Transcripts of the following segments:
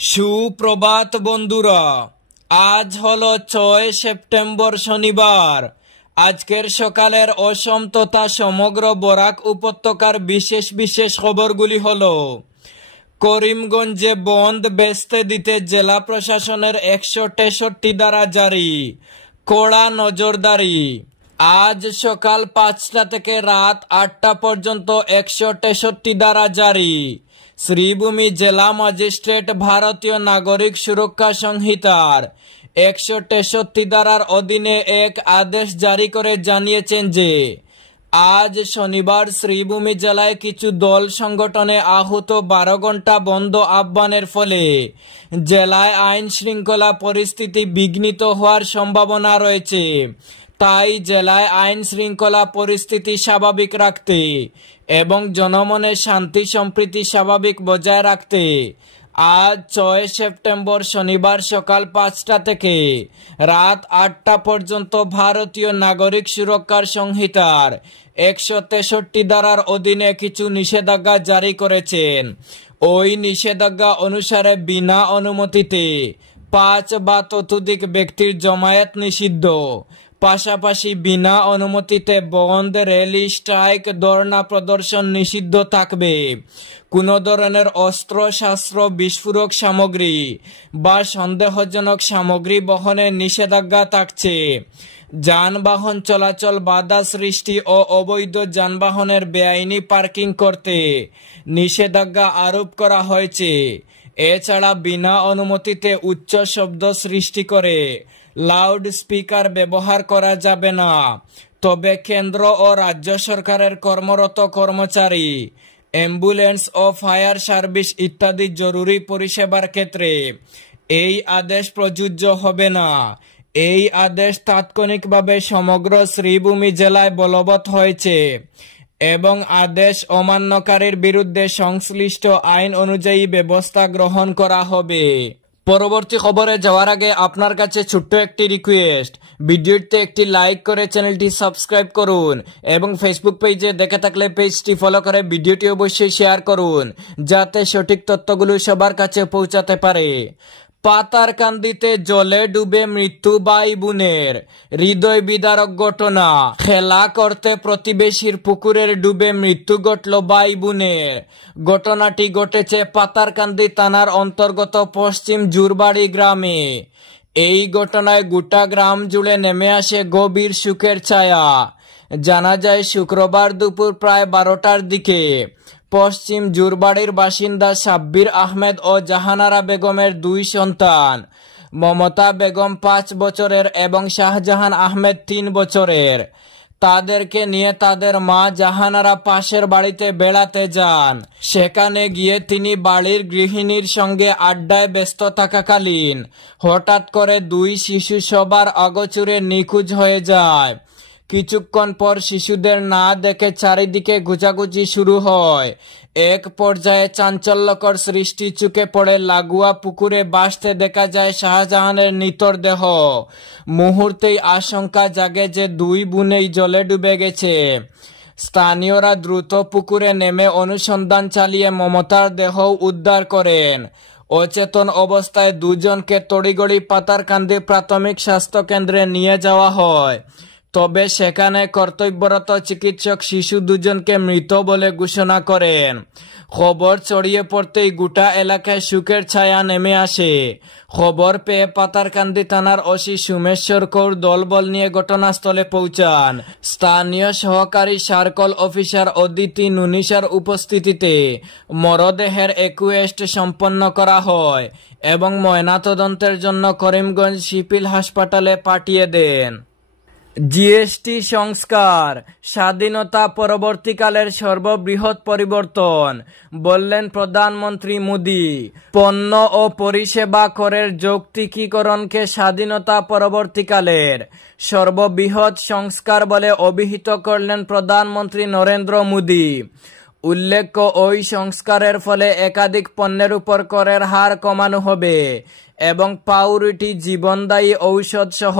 সুপ্রভাত বন্ধুরা, আজ হলো 6 সেপ্টেম্বর শনিবার। আজকের সকালের অসম তথা সমগ্র বরাক উপত্যকার বিশেষ বিশেষ খবরগুলি হলো: করিমগঞ্জে বন্ধ বেচতে দিতে জেলা প্রশাসনের 163 ধারা জারি, কড়া নজরদারি। আজ সকাল 5টা থেকে রাত 8টা পর্যন্ত 163 ধারা জারি। শ্রীভূমি জেলা ম্যাজিস্ট্রেট ভারতীয় নাগরিক সুরক্ষা সংহিতার 163 ধারার অধীনে এক আদেশ জারি করে জানিয়েছেন যে আজ শনিবার শ্রীভূমি জেলায় কিছু দল সংগঠনে আহত 12 ঘন্টা বন্ধ আহ্বানের ফলে জেলায় আইন শৃঙ্খলা পরিস্থিতি বিঘ্নিত হওয়ার সম্ভাবনা রয়েছে। তাই জেলায় আইন শৃঙ্খলা পরিস্থিতি স্বাভাবিক রাখতে এবং জনমনে শান্তি সম্প্রীতি স্বাভাবিক বজায় রাখতে আজ 6 সেপ্টেম্বর শনিবার সকাল 5টা থেকে রাত 8টা পর্যন্ত ভারতীয় নাগরিক সুরক্ষার সংহিতার 163 ধারার অধীনে কিছু নিষেধাজ্ঞা জারি করেছেন। ওই নিষেধাজ্ঞা অনুসারে বিনা অনুমতিতে 5 বা ততোধিক ব্যক্তির জমায়েত নিষিদ্ধ। পাশাপাশি বিনা অনুমতিতে বন্ধ, র্যালি, স্ট্রাইক, ধর্ণা প্রদর্শন নিষিদ্ধ থাকবে। কোনো ধরনের অস্ত্র শস্ত্র, বিস্ফোরক সামগ্রী বা সন্দেহজনক সামগ্রী বহনের নিষেধাজ্ঞা থাকছে। যানবাহন চলাচল বাধা সৃষ্টি ও অবৈধ যানবাহনের বেআইনি পার্কিং করতে নিষেধাজ্ঞা আরোপ করা হয়েছে। এছাড়া বিনা অনুমতিতে উচ্চ শব্দ সৃষ্টি করে লাউড স্পিকার ব্যবহার করা যাবে না। তবে কেন্দ্র ও রাজ্য সরকারের কর্মরত কর্মচারী, অ্যাম্বুলেন্স ও ফায়ার সার্ভিস ইত্যাদি জরুরি পরিষেবার ক্ষেত্রে এই আদেশ প্রযোজ্য হবে না। এই আদেশ তাৎক্ষণিকভাবে সমগ্র শ্রীভূমি জেলায় বলবৎ হয়েছে এবং আদেশ অমান্যকারীর বিরুদ্ধে সংশ্লিষ্ট আইন অনুযায়ী ব্যবস্থা গ্রহণ করা হবে। পরবর্তী খবরে যাওয়ার আগে আপনার কাছে ছোট্ট একটি রিকোয়েস্ট, ভিডিওতে একটি লাইক করে চ্যানেলটি সাবস্ক্রাইব করুন এবং ফেসবুক পেজে দেখে থাকলে পেজটি ফলো করে ভিডিওটি অবশ্যই শেয়ার করুন যাতে সঠিক তথ্যগুলো সবার কাছে পৌঁছাতে পারে। পাতারকান্দিতে জলে ডুবে মৃত্যু ভাই বোনের, হৃদয় বিদারক ঘটনা। খেলা করতে প্রতিবেশীর পুকুরের ডুবে মৃত্যু ঘটল ভাই বোনের। ঘটনাটি ঘটেছে পাতারকান্দি থানার অন্তর্গত পশ্চিম জুরবাড়ি গ্রামে। এই ঘটনায় গোটা গ্রাম জুড়ে নেমে আসে গভীর শোকের ছায়া। জানা যায় শুক্রবার দুপুর প্রায় 12টার দিকে পশ্চিম জুরবাড়ির বাসিন্দা সাব্বির আহমেদ ও জাহানারা বেগমের 2 সন্তান, মমতা বেগম 5 বছরের এবং শাহজাহান আহমেদ 3 বছরের, তাদেরকে নিয়ে তাদের মা জাহানারা পাশের বাড়িতে বেড়াতে যান। সেখানে গিয়ে তিনি বাড়ির গৃহিণীর সঙ্গে আড্ডায় ব্যস্ত থাকাকালীন হঠাৎ করে 2 শিশু সবার আগোচরে নিখোঁজ হয়ে যায়। কিছুক্ষণ পর শিশুদের না দেখে চারিদিকে খোঁজাখুঁজি শুরু হয়। এক পর্যায়ে চাঞ্চল্যকর সৃষ্টি চোখে পড়ে লাগোয়া পুকুরে ভাসতে দেখা যায় শাহজাহানের নিথর দেহ। মুহূর্তেই আশঙ্কা জাগে যে 2 বোনেই জলে ডুবে গেছে। স্থানীয়রা দ্রুত পুকুরে নেমে অনুসন্ধান চালিয়ে মমতার দেহ উদ্ধার করেন। অচেতন অবস্থায় 2 জনকে তড়িঘড়ি পাতারকান্দি প্রাথমিক স্বাস্থ্য কেন্দ্রে নিয়ে যাওয়া হয়। তবে সেখানে কর্তব্যরত চিকিৎসক শিশু 2 জনকে মৃত বলে ঘোষণা করেন। খবর ছড়িয়ে পড়তেই গোটা এলাকায় শোকের ছায়া নেমে আসে। খবর পেয়ে পাতারকান্দি থানার ওসি সোমেশ্বর কৌর দলবল নিয়ে ঘটনাস্থলে পৌঁছান। স্থানীয় সহকারী সার্কল অফিসার অদিতি নুনিসার উপস্থিতিতে মরদেহের ইনকোয়েস্ট সম্পন্ন করা হয় এবং ময়নাতদন্তের জন্য করিমগঞ্জ সিভিল হাসপাতালে পাঠিয়ে দেন। জিএসটি সংস্কার স্বাধীনতা পরবর্তীকালের সর্ববৃহৎ পরিবর্তন, বললেন প্রধানমন্ত্রী মোদি। পণ্য ও পরিষেবা করের যৌক্তিকীকরণকে স্বাধীনতা পরবর্তীকালের সর্ববৃহৎ সংস্কার বলে অভিহিত করলেন প্রধানমন্ত্রী নরেন্দ্র মোদি। উল্লেখ্য, ওই সংস্কারের ফলে একাধিক পণ্যের উপর করের হার কমানো হবে এবং পাউরুটি, জীবনদায়ী ঔষধ সহ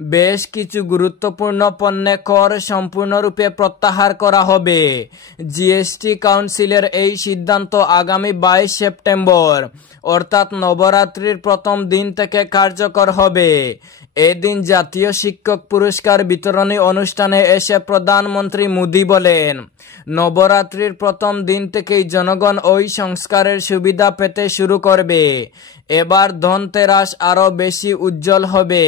বেশ কিছু গুরুত্বপূর্ণ পণ্যে কর সম্পূর্ণরূপে প্রত্যাহার করা হবে। জিএসটি কাউন্সিলের এই সিদ্ধান্ত আগামী 22 সেপ্টেম্বর অর্থাৎ নবরাত্রির প্রথম দিন থেকে কার্যকর হবে। এদিন জাতীয় শিক্ষক পুরস্কার বিতরণী অনুষ্ঠানে এসে প্রধানমন্ত্রী মোদি বলেন, নবরাত্রির প্রথম দিন থেকেই জনগণ ওই সংস্কারের সুবিধা পেতে শুরু করবে। এবার ধনতেরাস আরও বেশি উজ্জ্বল হবে।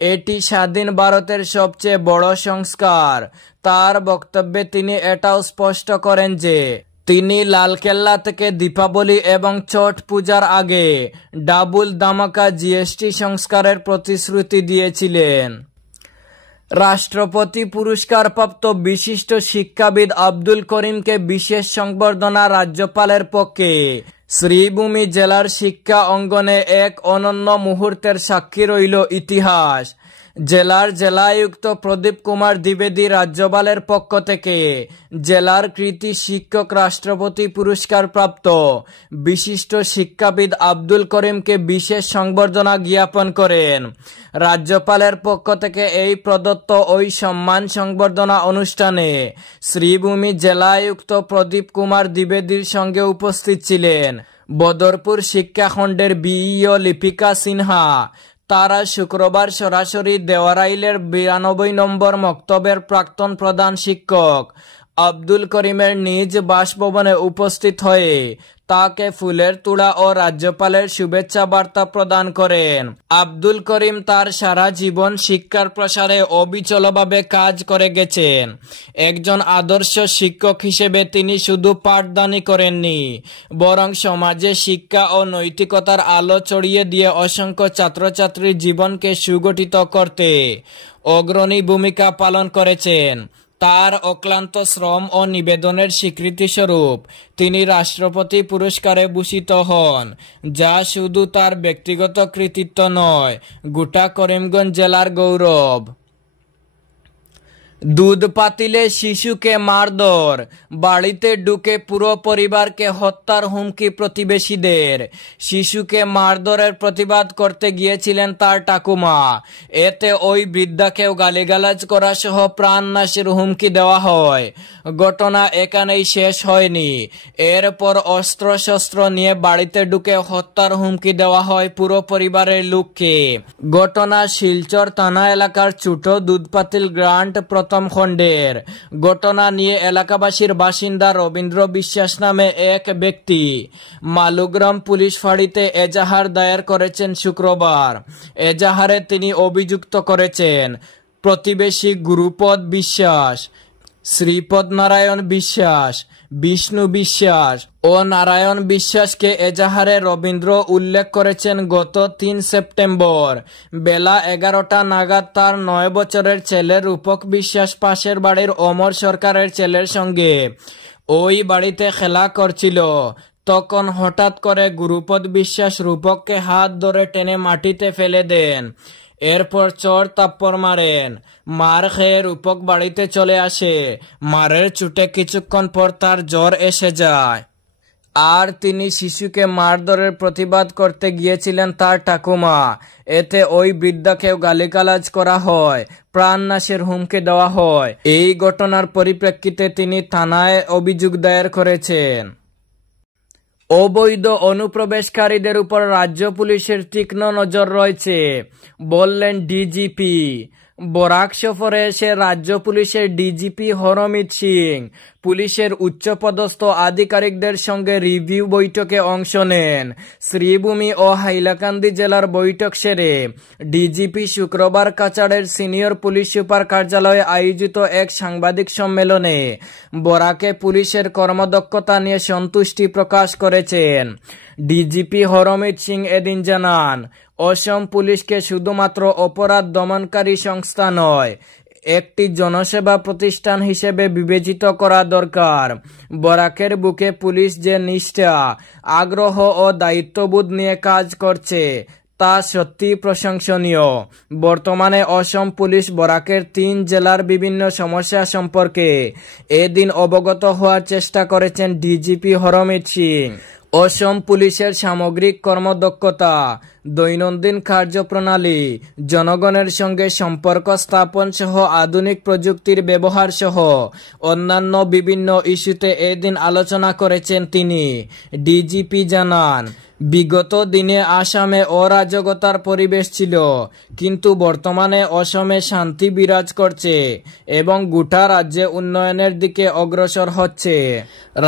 এটি স্বাধীন ভারতের সবচেয়ে বড় সংস্কার। তার বক্তব্যে তিনি এটাও স্পষ্ট করেন যে তিনি লালকেল্লা থেকে দীপাবলি এবং ছট পূজার আগে ডাবল ধামাকা জিএসটি সংস্কারের প্রতিশ্রুতি দিয়েছিলেন। রাষ্ট্রপতি পুরস্কারপ্রাপ্ত বিশিষ্ট শিক্ষাবিদ আব্দুল করিমকে বিশেষ সংবর্ধনা রাজ্যপালের পক্ষে। শ্রীভূমি জেলার শিক্ষা অঙ্গনে এক অনন্য মুহূর্তের সাক্ষী রইল ইতিহাস। জেলার জেলায়ুক্ত প্রদীপ কুমার দ্বিবেদী রাজ্যপালের পক্ষ থেকে জেলার কৃতি শিক্ষক রাষ্ট্রপতি পুরস্কারপ্রাপ্ত বিশিষ্ট শিক্ষাবিদ আব্দুল করিমকে বিশেষ সংবর্ধনা জ্ঞাপন করেন। রাজ্যপালের পক্ষ থেকে এই প্রদত্ত ওই সম্মান সংবর্ধনা অনুষ্ঠানে শ্রীভূমি জেলায়ুক্ত প্রদীপ কুমার দ্বিবেদীর সঙ্গে উপস্থিত ছিলেন বদরপুর শিক্ষাখণ্ডের বিইও লিপিকা সিনহা। তারা শুক্রবার সরাসরি দেওয়ারাইলের 92 নম্বর মক্তবের প্রাক্তন প্রধান শিক্ষক আব্দুল করিমের নিজ বাসভবনে উপস্থিত হয়ে তাকে ফুলের তোড়া ও রাজ্যপালের শুভেচ্ছা বার্তা প্রদান করেন। আব্দুল করিম তার সারা জীবন শিক্ষার প্রসারে অবিচলভাবে কাজ করে গেছেন। একজন আদর্শ শিক্ষক হিসেবে তিনি শুধু পাঠদানই করেননি, বরং সমাজে শিক্ষা ও নৈতিকতার আলো ছড়িয়ে দিয়ে অসংখ্য ছাত্রছাত্রীর জীবনকে সুগঠিত করতে অগ্রণী ভূমিকা পালন করেছেন। তার অক্লান্ত শ্রম ও নিবেদনের স্বীকৃতিস্বরূপ তিনি রাষ্ট্রপতি পুরস্কারে ভূষিত হন, যা শুধু তার ব্যক্তিগত কৃতিত্ব নয়, গোটা করিমগঞ্জ জেলার গৌরব। দুধ পাতিলে শিশুকে মারধর, বাড়িতে ঢুকে পুরো পরিবারকে হত্যার হুমকি প্রতিবেশীদের। শিশুকে মারধরের প্রতিবাদ করতে গিয়েছিলেন তার ঠাকুমা। এতে ওই বৃদ্ধাকেও গালিগালাজ করা সহ প্রাণনাশের হুমকি দেওয়া হয়। ঘটনা এখানেই শেষ হয়নি। এরপর অস্ত্রশস্ত্র নিয়ে বাড়িতে ঢুকে হত্যার হুমকি দেওয়া হয় পুরো পরিবারের লোককে। ঘটনা শিলচর থানা এলাকার ছোট দুধপাতিল গ্রান্ট প্রথম খণ্ডের। ঘটনা নিয়ে এলাকাবাসীর বাসিন্দা রবীন্দ্র বিশ্বাস নামে এক ব্যক্তি মালুগ্রাম পুলিশ ফাঁড়িতে এজাহার দায়ের করেছেন শুক্রবার। এজাহারে তিনি অভিযুক্ত করেছেন প্রতিবেশী গুরুপদ বিশ্বাস, শ্রীপদ নারায়ণ বিশ্বাস, বিষ্ণু বিশ্বাস ও নারায়ণ বিশ্বাসকে। এজাহারে রবীন্দ্র উল্লেখ করেছেন গত 3 সেপ্টেম্বর বেলা 11টা নাগাদ তার 9 বছরের ছেলে রূপক বিশ্বাস পাশের বাড়ির অমর সরকারের ছেলের সঙ্গে ওই বাড়িতে খেলা করছিল। তখন হঠাৎ করে গুরুপদ বিশ্বাস রূপককে হাত ধরে টেনে মাটিতে ফেলে দেন। এরপর চর তাপ্পড় মারেন। মার খেয়ে রূপক বাড়িতে চলে আসে। মারের চোটে কিছুক্ষণ পর তার জ্বর এসে যায়। আর তিনি শিশুকে মারধরের প্রতিবাদ করতে গিয়েছিলেন তার ঠাকুমা। এতে ওই বৃদ্ধাকেও গালিগালাজ করা হয়, প্রাণনাশের হুমকি দেওয়া হয়। এই ঘটনার পরিপ্রেক্ষিতে তিনি থানায় অভিযোগ দায়ের করেছেন। অবৈধ অনুপ্রবেশকারীদের উপর রাজ্য পুলিশের তীক্ষ্ণ নজর রয়েছে বললেন ডিজিপি। বরাক সফরে এসে রাজ্য পুলিশের ডিজিপি হরমিত সিং পুলিশের উচ্চপদস্থ আধিকারিকদের সঙ্গে রিভিউ বৈঠকে অংশ নেন। শ্রীভূমি ও হাইলাকান্দি জেলার বৈঠক সেরে ডিজিপি শুক্রবার কাছাড়ের সিনিয়র পুলিশ সুপার কার্যালয়ে আয়োজিত এক সাংবাদিক সম্মেলনে বরাকে পুলিশের কর্মদক্ষতা নিয়ে সন্তুষ্টি প্রকাশ করেছেন। ডিজিপি হরমিত সিং এদিন জানান, অসম পুলিশকে শুধুমাত্র অপরাধ দমনকারী সংস্থা নয়, একটি জনসেবা প্রতিষ্ঠান হিসেবে বিবেচিত করা দরকার। বরাকের বুকে পুলিশ যে নিষ্ঠা, আগ্রহ ও দায়িত্ববোধ নিয়ে কাজ করছে তা সত্যি প্রশংসনীয়। বর্তমানে অসম পুলিশ বরাকের 3 জেলার বিভিন্ন সমস্যা সম্পর্কে এদিন অবগত হওয়ার চেষ্টা করেছেন ডিজিপি হরমিত সিং। অসম পুলিশের সামগ্রিক কর্মদক্ষতা, দৈনন্দিন কার্যপ্রণালী, জনগণের সঙ্গে সম্পর্ক স্থাপন সহ আধুনিক প্রযুক্তির ব্যবহার সহ অন্যান্য বিভিন্ন ইস্যুতে এদিন আলোচনা করেছেন তিনি। ডিজিপি জানান, বিগত দিনে আসামে অরাজকতার পরিবেশ ছিল, কিন্তু বর্তমানে অসমে শান্তি বিরাজ করছে এবং গোটা রাজ্যে উন্নয়নের দিকে অগ্রসর হচ্ছে।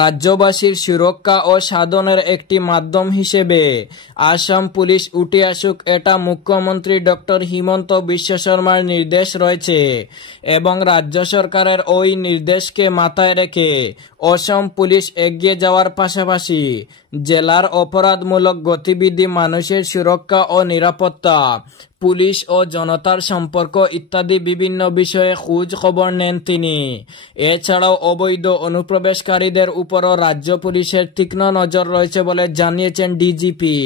রাজ্যবাসীর সুরক্ষা ও সাধনের একটি মাধ্যম হিসেবে আসাম পুলিশ উঠে আসুক, এটা মুখ্যমন্ত্রী ডক্টর হিমন্ত বিশ্ব শর্মার নির্দেশ রয়েছে এবং রাজ্য সরকারের ওই নির্দেশকে মাথায় রেখে অসম পুলিশ এগিয়ে যাওয়ার পাশাপাশি জেলার অপরাধমূলক গতিবিধি, মানুষের সুরক্ষা ও নিরাপত্তা, পুলিশ ও জনতার সম্পর্ক ইত্যাদি বিভিন্ন বিষয়ে খোঁজ খবর নেন তিনি। এছাড়াও অবৈধ অনুপ্রবেশকারীদের উপরও রাজ্য পুলিশের তীক্ষ্ণ নজর রয়েছে বলে জানিয়েছেন ডিজিপি।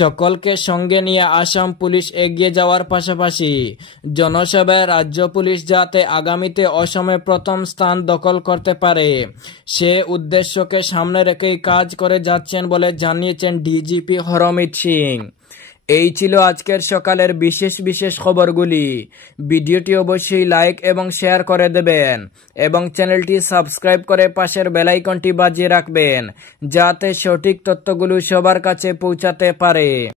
সকলকে সঙ্গে নিয়ে আসাম পুলিশ এগিয়ে যাওয়ার পাশাপাশি জনসেবায় রাজ্য পুলিশ যাতে আগামীতে অসমে প্রথম স্থান দখল করতে পারে সে উদ্দেশ্যকে সামনে রেখেই কাজ করে যাচ্ছেন বলে জানিয়েছেন ডিজিপি হরমিত সিং। এই ছিল আজকের সকালের বিশেষ খবরগুলি। ভিডিওটি অবশ্যই লাইক এবং শেয়ার করে দেবেন এবং চ্যানেলটি সাবস্ক্রাইব করে পাশের বেল আইকনটি বাজিয়ে রাখবেন যাতে সঠিক তথ্যগুলো সবার কাছে পৌঁছাতে পারে।